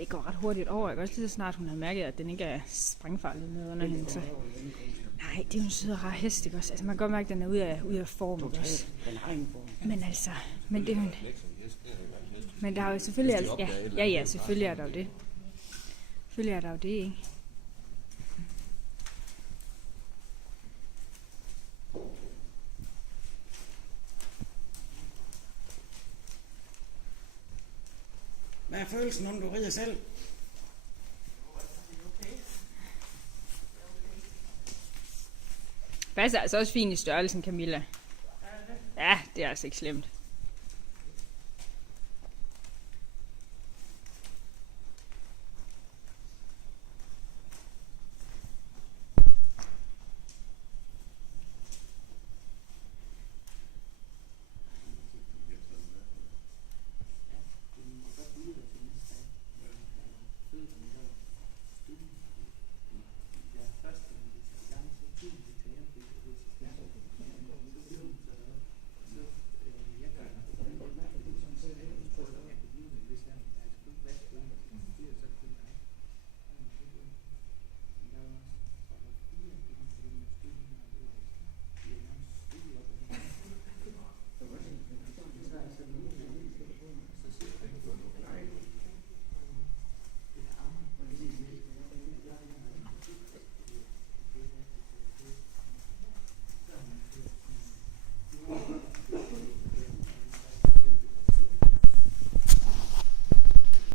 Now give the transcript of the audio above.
det går ret hurtigt over. Ikke også lige så snart hun har mærket, at den ikke er sprængfarlig nede under hende. Så. Nej, det er jo en sød og rar hest, ikke også? Altså, man kan godt mærke, at den er ude af form, ikke også? Men altså, men det er jo en... Men der er jo selvfølgelig... Altså, ja, selvfølgelig er der jo det. Selvfølgelig er der jo det, ikke? Hvad er følelsen, når du rider selv? Passer altså også fint i størrelsen, Camilla. Ja, det er altså ikke slemt.